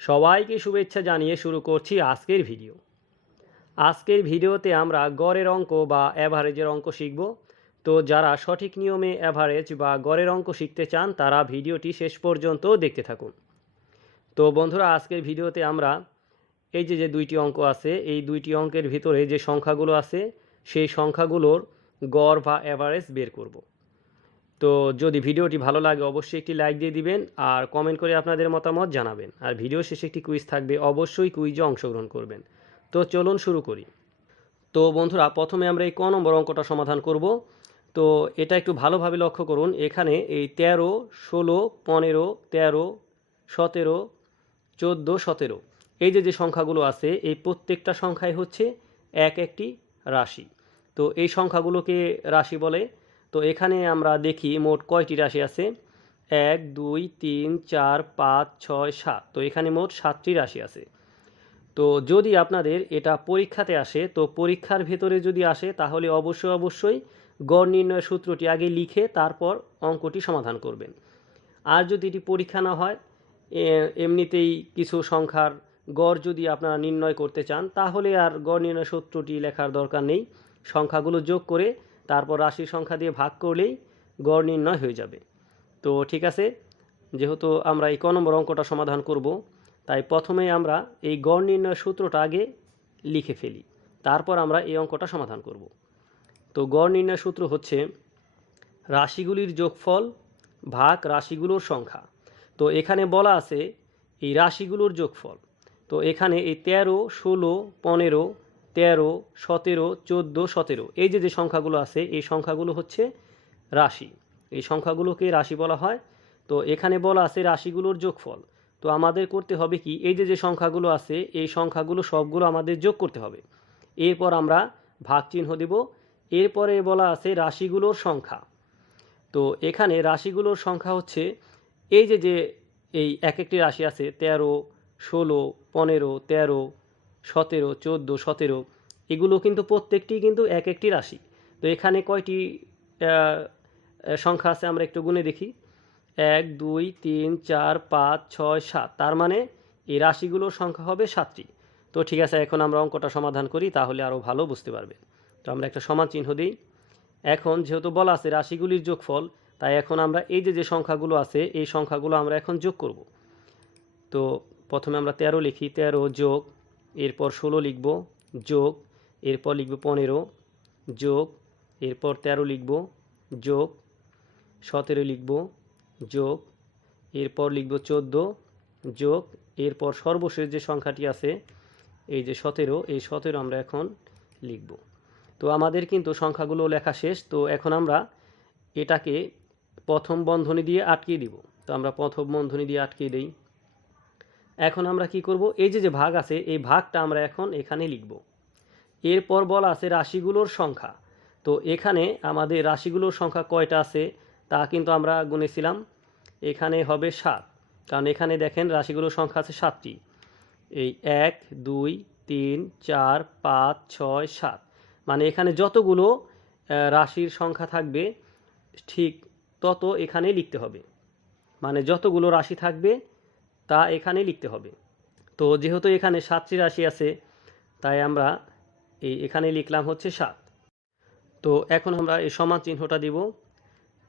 সবাইকে শুভেচ্ছা জানিয়ে শুরু করছি আজকের ভিডিও। আজকের ভিডিওতে আমরা গড়ের অঙ্ক বা অ্যাভারেজের অঙ্ক শিখব। তো যারা সঠিক নিয়মে অ্যাভারেজ বা গড়ের অঙ্ক শিখতে চান, তারা ভিডিওটি শেষ পর্যন্ত দেখতে থাকুন। তো বন্ধুরা, আজকের ভিডিওতে আমরা এই যে যে দুইটি অঙ্ক আছে, এই দুইটি অঙ্কের ভিতরে যে সংখ্যাগুলো আছে, সেই সংখ্যাগুলোর গড় বা অ্যাভারেজ বের করব। তো যদি ভিডিওটি ভালো লাগে, অবশ্যই একটি লাইক দিয়ে দিবেন আর কমেন্ট করে আপনাদের মতামত জানাবেন। আর ভিডিও শেষে একটি কুইজ থাকবে, অবশ্যই কুইজে অংশগ্রহণ করবেন। তো চলুন শুরু করি। তো বন্ধুরা, প্রথমে আমরা এই ক নম্বর অঙ্কটা সমাধান করব। তো এটা একটু ভালোভাবে লক্ষ্য করুন, এখানে এই তেরো, ষোলো, পনেরো, তেরো, সতেরো, চোদ্দ, সতেরো। এই যে যে সংখ্যাগুলো আছে, এই প্রত্যেকটা সংখ্যাই হচ্ছে এক একটি রাশি। তো এই সংখ্যাগুলোকে রাশি বলে তো এখানে আমরা দেখি মোট কয়টি রাশি আছে? এক, দুই, তিন, চার, পাঁচ, ছয়, সাত। তো এখানে মোট সাতটি রাশি আছে। তো যদি আপনাদের এটা পরীক্ষাতে আসে, তো পরীক্ষার ভেতরে যদি আসে, তাহলে অবশ্যই অবশ্যই গড় নির্ণয় সূত্রটি আগে লিখে তারপর অঙ্কটি সমাধান করবেন। আর যদি এটি পরীক্ষা না হয় এমনিতেই কিছু সংখ্যার গড় যদি আপনারা নির্ণয় করতে চান, তাহলে আর গড় নির্ণয় সূত্রটি লেখার দরকার নেই। সংখ্যাগুলো যোগ করে তারপর রাশির সংখ্যা দিয়ে ভাগ করলেই গড় নির্ণয় হয়ে যাবে। তো ঠিক আছে, যেহেতু আমরা এই ক নম্বর অঙ্কটা সমাধান করব, তাই প্রথমে আমরা এই গড় নির্ণয় সূত্রটা আগে লিখে ফেলি, তারপর আমরা এই অঙ্কটা সমাধান করব। তো গড় নির্ণয় সূত্র হচ্ছে রাশিগুলির যোগফল ভাগ রাশিগুলোর সংখ্যা। তো এখানে বলা আছে এই রাশিগুলোর যোগফল। তো এখানে এই তেরো, ষোলো, পনেরো তেরো, সতেরো, চোদ্দ, সতেরো। এই যে যে সংখ্যাগুলো আছে, এই সংখ্যাগুলো হচ্ছে রাশি। এই সংখ্যাগুলোকে রাশি বলা হয়। তো এখানে বলা আছে রাশিগুলোর যোগফল। তো আমাদের করতে হবে কি? এই যে যে সংখ্যাগুলো আছে, এই সংখ্যাগুলো সবগুলো আমাদের যোগ করতে হবে। এরপর আমরা ভাগ চিহ্ন দেব। এরপরে বলা আছে রাশিগুলোর সংখ্যা। তো এখানে রাশিগুলোর সংখ্যা হচ্ছে, এই যে যে এই এক একটি রাশি আছে, তেরো, ষোলো, পনেরো, তেরো সতেরো, চোদ্দ, সতেরো, এগুলো কিন্তু প্রত্যেকটি কিন্তু এক একটি রাশি। তো এখানে কয়টি সংখ্যা আছে আমরা একটু গুনে দেখি। এক, দুই, তিন, চার, পাঁচ, ছয়, সাত। তার মানে এই রাশিগুলোর সংখ্যা হবে সাতটি। তো ঠিক আছে, এখন আমরা অঙ্কটা সমাধান করি, তাহলে আরও ভালো বুঝতে পারবে। তো আমরা একটা সমান চিহ্ন দিই। এখন যেহেতু বলা আছে রাশিগুলির যোগফল, তাই এখন আমরা এই যে যে সংখ্যাগুলো আছে, এই সংখ্যাগুলো আমরা এখন যোগ করব। তো প্রথমে আমরা তেরো লিখি, তেরো যোগ এরপর ষোলো লিখব, যোগ, এরপর লিখব পনেরো, যোগ, এরপর তেরো লিখব, যোগ, সতেরো লিখব, যোগ, এরপর লিখব চোদ্দ, যোগ, এরপর সর্বশেষ যে সংখ্যাটি আছে, এই যে সতেরো, এই সতেরো আমরা এখন লিখব। তো আমাদের কিন্তু সংখ্যাগুলো লেখা শেষ, তো এখন আমরা এটাকে প্রথম বন্ধনী দিয়ে আটকিয়ে দিব। তো আমরা প্রথম বন্ধনী দিয়ে আটকিয়ে দেই। এখন আমরা কি করব? এই যে যে ভাগ আছে, এই ভাগটা আমরা এখন এখানে লিখব। এরপর বলা আছে রাশিগুলোর সংখ্যা। তো এখানে আমাদের রাশিগুলোর সংখ্যা কয়টা আছে? তা কিন্তু আমরা গুনেছিলাম এখানে হবে সাত। কারণ এখানে দেখেন রাশিগুলোর সংখ্যা আছে সাতটি। এই এক, দুই, তিন, চার, পাঁচ, ছয়, সাত। মানে এখানে যতগুলো রাশির সংখ্যা থাকবে, ঠিক তত এখানে লিখতে হবে। মানে যতগুলো রাশি থাকবে তা এখানে লিখতে হবে। তো যেহেতু এখানে সাতটি রাশি আছে, তাই আমরা এই এখানে লিখলাম হচ্ছে সাত। তো এখন আমরা এই সমান চিহ্নটা দিব।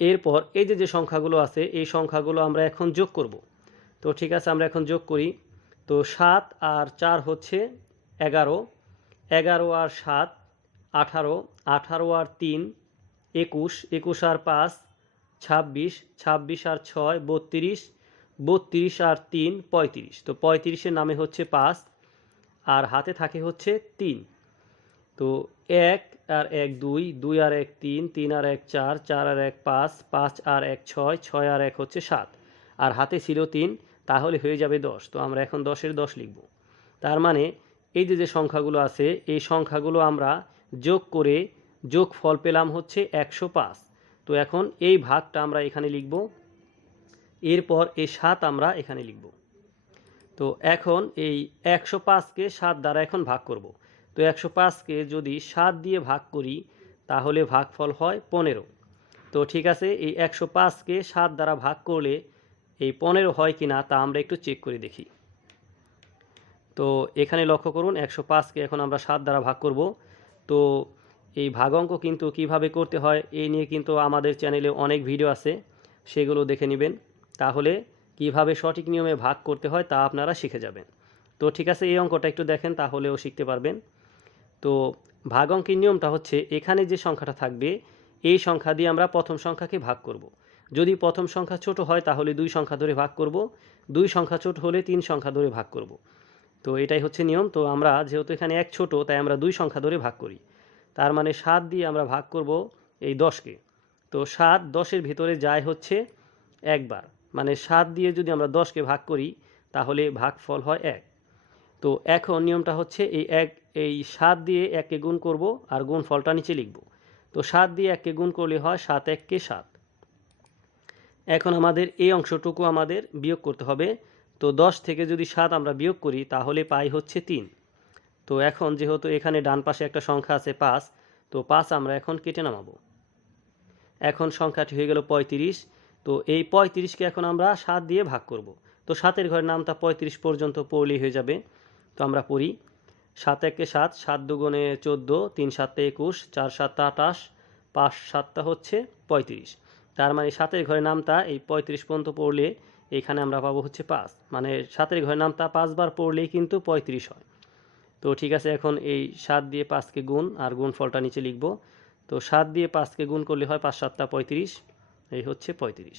এরপর এই যে যে সংখ্যাগুলো আছে, এই সংখ্যাগুলো আমরা এখন যোগ করব। তো ঠিক আছে, আমরা এখন যোগ করি। তো সাত আর চার হচ্ছে এগারো। এগারো আর সাত আঠারো। আঠারো আর তিন একুশ। একুশ আর পাঁচ ছাব্বিশ। ছাব্বিশ আর ছয় বত্রিশ। বত্রিশ আর তিন, পঁয়ত্রিশ। তো পঁয়ত্রিশের নামে হচ্ছে পাঁচ আর হাতে থাকে হচ্ছে তিন। তো এক আর এক দুই দুই আর এক তিন তিন আর এক চার চার আর এক পাঁচ পাঁচ আর এক ছয় ছয় আর এক হচ্ছে সাত। আর হাতে ছিল তিন, তাহলে হয়ে যাবে দশ। তো আমরা এখন দশের দশ লিখব। তার মানে এই যে যে সংখ্যাগুলো আছে, এই সংখ্যাগুলো আমরা যোগ করে যোগ ফল পেলাম হচ্ছে একশো পাঁচ। তো এখন এই ভাগটা আমরা এখানে লিখব। এরপর এই সাত আমরা এখানে লিখব। তো এখন এই একশো পাঁচকে সাত দ্বারা এখন ভাগ করব। তো একশো পাঁচকে যদি সাত দিয়ে ভাগ করি, তাহলে ভাগফল হয় পনেরো। তো ঠিক আছে, এই একশো পাঁচকে সাত দ্বারা ভাগ করলে এই পনেরো হয় কি না তা আমরা একটু চেক করে দেখি। তো এখানে লক্ষ্য করুন, একশো পাঁচকে এখন আমরা সাত দ্বারা ভাগ করব। তো এই ভাগ অঙ্ক কিন্তু কীভাবে করতে হয় এই নিয়ে কিন্তু আমাদের চ্যানেলে অনেক ভিডিও আছে, সেগুলো দেখে নেবেন। তাহলে কীভাবে সঠিক নিয়মে ভাগ করতে হয় তা আপনারা শিখে যাবেন। তো ঠিক আছে, এই অঙ্কটা একটু দেখেন, তাহলেও শিখতে পারবেন। তো ভাগ অঙ্কের নিয়মটা হচ্ছে, এখানে যে সংখ্যাটা থাকবে, এই সংখ্যা দিয়ে আমরা প্রথম সংখ্যাকে ভাগ করব। যদি প্রথম সংখ্যা ছোট হয়, তাহলে দুই সংখ্যা ধরে ভাগ করব। দুই সংখ্যা ছোট হলে তিন সংখ্যা ধরে ভাগ করব। তো এটাই হচ্ছে নিয়ম। তো আমরা যেহেতু এখানে এক ছোট, তাই আমরা দুই সংখ্যা ধরে ভাগ করি। তার মানে সাত দিয়ে আমরা ভাগ করব এই দশকে। তো সাত দশের ভিতরে যায় হচ্ছে একবার। মানে সাত দিয়ে যদি আমরা দশকে ভাগ করি, তাহলে ভাগফল হয় এক। তো এখন নিয়মটা হচ্ছে এই এক, এই সাত দিয়ে এককে গুণ করব আর গুণ ফলটা নিচে লিখব। তো সাত দিয়ে এককে গুণ করলে হয় সাত এককে সাত। এখন আমাদের এই অংশটুকু আমাদের বিয়োগ করতে হবে। তো দশ থেকে যদি সাত আমরা বিয়োগ করি, তাহলে পাই হচ্ছে তিন। তো এখন যেহেতু এখানে ডান পাশে একটা সংখ্যা আছে পাঁচ, তো পাঁচ আমরা এখন কেটে নামাবো। এখন সংখ্যাটি হয়ে গেল পঁয়ত্রিশ। তো এই পঁয়ত্রিশকে এখন আমরা সাত দিয়ে ভাগ করব। তো সাতের ঘরের নামটা পঁয়ত্রিশ পর্যন্ত পড়লেই হয়ে যাবে। তো আমরা পড়ি, সাত একে সাত সাত দুগুণে চোদ্দ, তিন সাতটা একুশ, চার সাতটা আটাশ পাঁচ সাতটা হচ্ছে পঁয়ত্রিশ। তার মানে সাতের ঘরের নামটা এই পঁয়ত্রিশ পর্যন্ত পড়লে এখানে আমরা পাবো হচ্ছে পাঁচ। মানে সাতের ঘরের নামটা পাঁচবার পড়লেই কিন্তু পঁয়ত্রিশ হয়। তো ঠিক আছে, এখন এই সাত দিয়ে পাঁচকে গুণ আর গুণ ফলটা নিচে লিখব। তো সাত দিয়ে পাঁচকে গুণ করলে হয় পাঁচ সাতটা পঁয়ত্রিশ। এই হচ্ছে পঁয়ত্রিশ।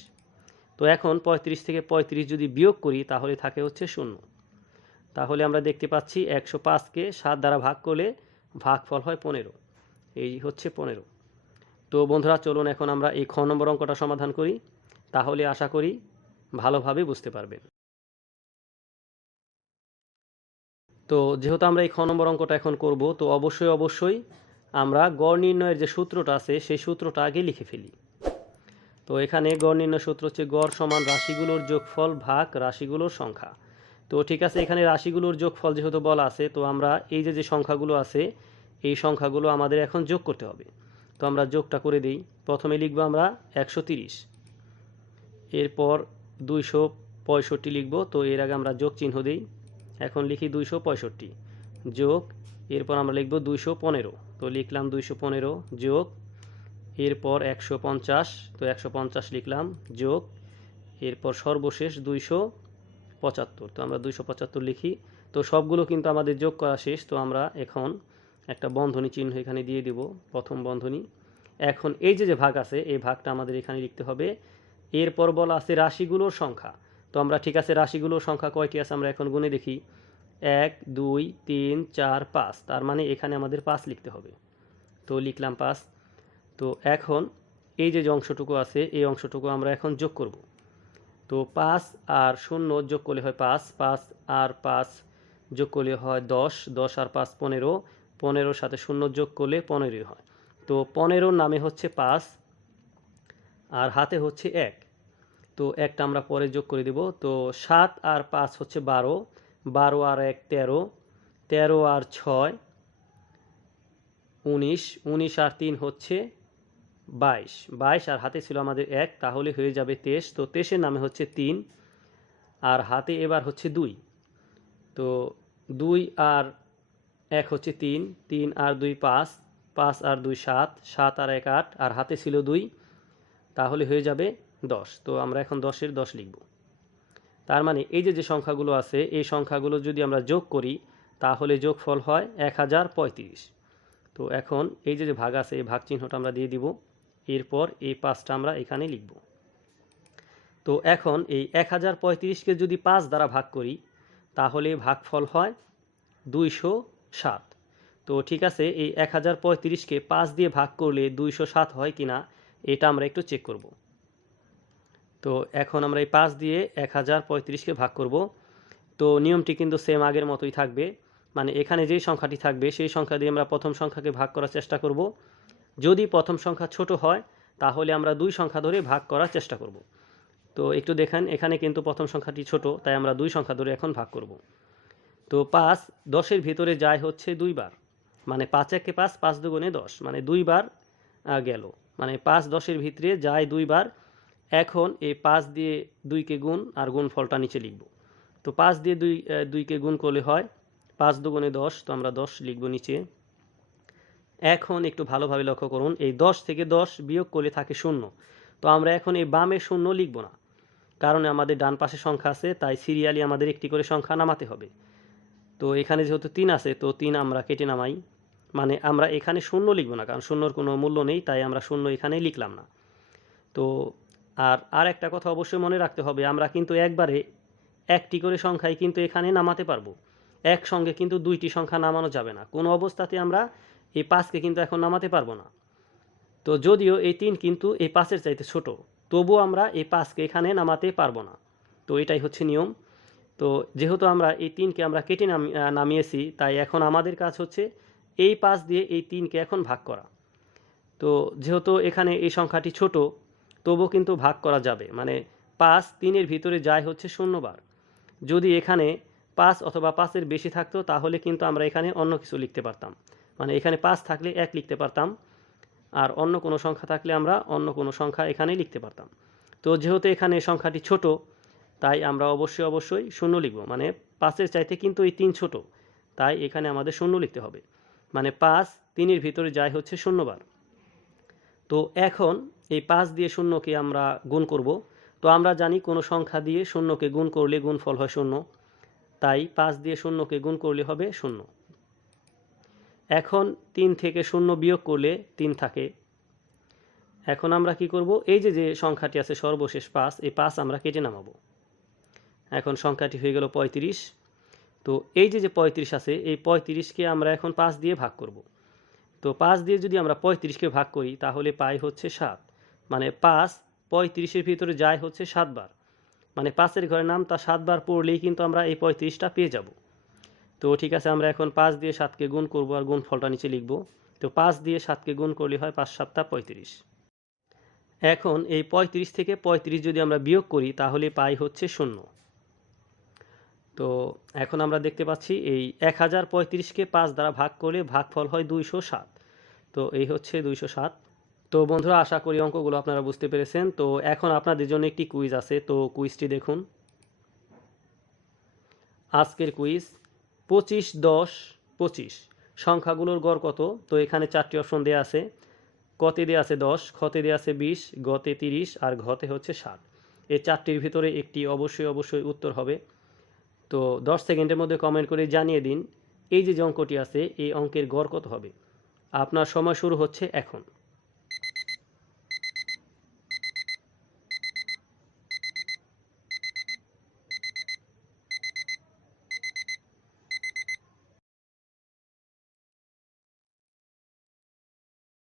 তো এখন পঁয়ত্রিশ থেকে পঁয়ত্রিশ যদি বিয়োগ করি, তাহলে থাকে হচ্ছে শূন্য। তাহলে আমরা দেখতে পাচ্ছি একশো পাঁচকে সাত দ্বারা ভাগ করলে ভাগফল হয় পনেরো। এই হচ্ছে পনেরো। তো বন্ধুরা, চলুন এখন আমরা এই খ নম্বর অঙ্কটা সমাধান করি। তাহলে আশা করি ভালোভাবে বুঝতে পারবেন। তো যেহেতু আমরা এই খ নম্বর অঙ্কটা এখন করব, তো অবশ্যই অবশ্যই আমরা গড় নির্ণয়ের যে সূত্রটা আছে, সেই সূত্রটা আগে লিখে ফেলি। তো এখানে গড় নির্ণয় সূত্র হচ্ছে গড় সমান রাশিগুলোর যোগফল ভাগ রাশিগুলোর সংখ্যা। তো ঠিক আছে, এখানে রাশিগুলোর যোগফল যেহেতু বলা আছে, তো আমরা এই যে যে সংখ্যাগুলো আছে, এই সংখ্যাগুলো আমাদের এখন যোগ করতে হবে। তো আমরা যোগটা করে দিই। প্রথমে লিখব আমরা একশো তিরিশ। এরপর দুইশো পঁয়ষট্টি লিখব। তো এর আগে আমরা যোগ চিহ্ন দিই। এখন লিখি দুইশো পঁয়ষট্টি যোগ, এরপর আমরা লিখব দুইশো পনেরো। তো লিখলাম দুইশো পনেরো যোগ এরপর একশো পঞ্চাশ, তো একশো পঞ্চাশ লিখলাম, যোগ, এরপর সর্বশেষ দুইশো পঁচাত্তর, তো আমরা দুইশো পঁচাত্তর লিখি। তো সবগুলো কিন্তু আমাদের যোগ করা শেষ, তো আমরা এখন একটা বন্ধনী চিহ্ন এখানে দিয়ে দিব, প্রথম বন্ধনী। এখন এই যে যে ভাগ আছে, এই ভাগটা আমাদের এখানে লিখতে হবে। এরপর বলা আছে রাশিগুলোর সংখ্যা। তো আমরা ঠিক আছে রাশিগুলোর সংখ্যা কয়টি আছে আমরা এখন গুনে দেখি। এক, দুই, তিন, চার, পাঁচ, তার মানে এখানে আমাদের পাঁচ লিখতে হবে। তো লিখলাম পাঁচ। তো এখন এই যে যে অংশটুকু আছে, এই অংশটুকু আমরা এখন যোগ করব। তো পাঁচ আর শূন্য যোগ করলে হয় পাঁচ পাঁচ আর পাঁচ যোগ করলে হয় দশ দশ আর পাঁচ পনেরো, পনেরোর সাথে শূন্য যোগ করলে পনেরোই হয়। তো পনেরোর নামে হচ্ছে পাঁচ আর হাতে হচ্ছে এক। তো একটা আমরা পরে যোগ করে দেব। তো সাত আর পাঁচ হচ্ছে বারো বারো আর এক তেরো তেরো আর ছয়, উনিশ উনিশ আর তিন হচ্ছে বাইশ। বাইশ আর হাতে ছিল আমাদের এক, তাহলে হয়ে যাবে তেইশ। তো তেইশের নামে হচ্ছে তিন আর হাতে এবার হচ্ছে দুই। তো দুই আর এক হচ্ছে তিন তিন আর দুই পাঁচ পাঁচ আর দুই সাত সাত আর এক আট, আর হাতে ছিল দুই, তাহলে হয়ে যাবে দশ। তো আমরা এখন দশের দশ লিখব। তার মানে এই যে যে সংখ্যাগুলো আছে, এই সংখ্যাগুলো যদি আমরা যোগ করি, তাহলে যোগফল হয় এক হাজার পঁয়ত্রিশ। তো এখন এই যে যে ভাগ আছে, এই ভাগ চিহ্নটা আমরা দিয়ে দিব। এরপর এই পাঁচটা আমরা এখানে লিখব। তো এখন এই এক হাজার পঁয়ত্রিশকে যদি পাঁচ দ্বারা ভাগ করি, তাহলে ভাগফল হয় দুইশো সাত। তো ঠিক আছে, এই এক হাজার পঁয়ত্রিশকে পাঁচ দিয়ে ভাগ করলে দুইশো সাত হয় কি না এটা আমরা একটু চেক করব। তো এখন আমরা এই পাঁচ দিয়ে এক হাজার পঁয়ত্রিশকে ভাগ করব। তো নিয়মটি কিন্তু সেম আগের মতোই থাকবে। মানে এখানে যেই সংখ্যাটি থাকবে, সেই সংখ্যা দিয়ে আমরা প্রথম সংখ্যাকে ভাগ করার চেষ্টা করব। যদি প্রথম সংখ্যা ছোট হয়, তাহলে আমরা দুই সংখ্যা ধরে ভাগ করার চেষ্টা করব। তো একটু দেখেন, এখানে কিন্তু প্রথম সংখ্যাটি ছোট, তাই আমরা দুই সংখ্যা ধরে এখন ভাগ করব। তো পাঁচ দশের ভিতরে যায় হচ্ছে দুইবার মানে পাঁচ একে পাঁচ পাঁচ দুগুণে দশ মানে দুইবার গেল। মানে পাঁচ দশের ভিতরে যায় দুইবার এখন এই পাঁচ দিয়ে দুইকে গুণ আর গুণ ফলটা নিচে লিখব। তো পাঁচ দিয়ে দুই দুইকে গুণ করলে হয় পাঁচ দুগুণে দশ, তো আমরা দশ লিখব নিচে। এখন একটু ভালোভাবে লক্ষ্য করুন, এই দশ থেকে দশ বিয়োগ করলে থাকে শূন্য। তো আমরা এখন এই বামে শূন্য লিখব না, কারণ আমাদের ডান পাশে সংখ্যা আছে, তাই সিরিয়ালি আমাদের একটি করে সংখ্যা নামাতে হবে। তো এখানে যেহেতু তিন আছে, তো তিন আমরা কেটে নামাই। মানে আমরা এখানে শূন্য লিখব না, কারণ শূন্যর কোনো মূল্য নেই, তাই আমরা শূন্য এখানে লিখলাম না। তো আর আর একটা কথা অবশ্যই মনে রাখতে হবে, আমরা কিন্তু একবারে একটি করে সংখ্যায় কিন্তু এখানে নামাতে পারব। একসঙ্গে কিন্তু দুইটি সংখ্যা নামানো যাবে না। কোনো অবস্থাতে আমরা এই পাঁচকে কিন্তু এখন নামাতে পারব না। তো যদিও এই তিন কিন্তু এই পাঁচের চাইতে ছোট, তবুও আমরা এই পাঁচকে এখানে নামাতে পারব না। তো এটাই হচ্ছে নিয়ম। তো যেহেতু আমরা এই তিনকে আমরা কেটে নামিয়েছি, তাই এখন আমাদের কাজ হচ্ছে এই পাঁচ দিয়ে এই তিনকে এখন ভাগ করা। তো যেহেতু এখানে এই সংখ্যাটি ছোট, তবুও কিন্তু ভাগ করা যাবে। মানে পাঁচ তিনের ভিতরে যায় হচ্ছে শূন্যবার যদি এখানে পাঁচ অথবা পাঁচের বেশি থাকতো, তাহলে কিন্তু আমরা এখানে অন্য কিছু লিখতে পারতাম। মানে এখানে পাঁচ থাকলে এক লিখতে পারতাম, আর অন্য কোনো সংখ্যা থাকলে আমরা অন্য কোনো সংখ্যা এখানেই লিখতে পারতাম। তো যেহেতু এখানে সংখ্যাটি ছোট, তাই আমরা অবশ্যই অবশ্যই শূন্য লিখব। মানে পাঁচের চাইতে কিন্তু এই তিন ছোট, তাই এখানে আমাদের শূন্য লিখতে হবে। মানে পাঁচ তিনের ভিতরে যায় হচ্ছে শূন্যবার। তো এখন এই পাঁচ দিয়ে শূন্যকে আমরা গুণ করব। তো আমরা জানি কোনো সংখ্যা দিয়ে শূন্যকে গুণ করলে গুণফল হয় শূন্য, তাই পাঁচ দিয়ে শূন্যকে গুণ করলে হবে শূন্য। এখন তিন থেকে শূন্য বিয়োগ করলে তিন থাকে। এখন আমরা কি করব? এই যে যে সংখ্যাটি আছে সর্বশেষ পাঁচ, এই পাঁচ আমরা কেটে নামাবো। এখন সংখ্যাটি হয়ে গেল পঁয়ত্রিশ। তো এই যে যে পঁয়ত্রিশ আছে, এই পঁয়ত্রিশকে আমরা এখন পাঁচ দিয়ে ভাগ করব। তো পাঁচ দিয়ে যদি আমরা পঁয়ত্রিশকে ভাগ করি, তাহলে পাই হচ্ছে সাত। মানে পাঁচ পঁয়ত্রিশের ভিতরে যায় হচ্ছে সাতবার। মানে পাঁচের ঘরে নাম তা সাতবার পড়লেই কিন্তু আমরা এই পঁয়ত্রিশটা পেয়ে যাব। তো ঠিক আছে, আমরা এখন পাঁচ দিয়ে সাতকে গুণ করব আর গুণ ফলটা নিচে লিখব। তো পাঁচ দিয়ে সাতকে গুণ করলে হয় পাঁচ সাতটা পঁয়ত্রিশ। এখন এই পঁয়ত্রিশ থেকে পঁয়ত্রিশ যদি আমরা বিয়োগ করি, তাহলে পাই হচ্ছে শূন্য। তো এখন আমরা দেখতে পাচ্ছি এই এক হাজার পঁয়ত্রিশকে পাঁচ দ্বারা ভাগ করলে ভাগফল হয় দুইশো সাত। তো এই হচ্ছে দুইশো সাত। তো বন্ধুরা, আশা করি অঙ্কগুলো আপনারা বুঝতে পেরেছেন। তো এখন আপনাদের জন্য একটি কুইজ আছে। তো কুইজটি দেখুন। আজকের কুইজ পঁচিশ, দশ, পঁচিশ। সংখ্যাগুলোর গড় কত? তো এখানে চারটি অপশন দেওয়া আছে। কতে দেওয়া আছে দশ খতে দেওয়া আছে বিশ, গতে তিরিশ, আর ঘতে হচ্ছে ষাট। এই চারটির ভিতরে একটি অবশ্যই অবশ্যই উত্তর হবে। তো দশ সেকেন্ডের মধ্যে কমেন্ট করে জানিয়ে দিন, এই যে যে অঙ্কটি আছে, এই অঙ্কের গড় কত হবে? আপনার সময় শুরু হচ্ছে এখন।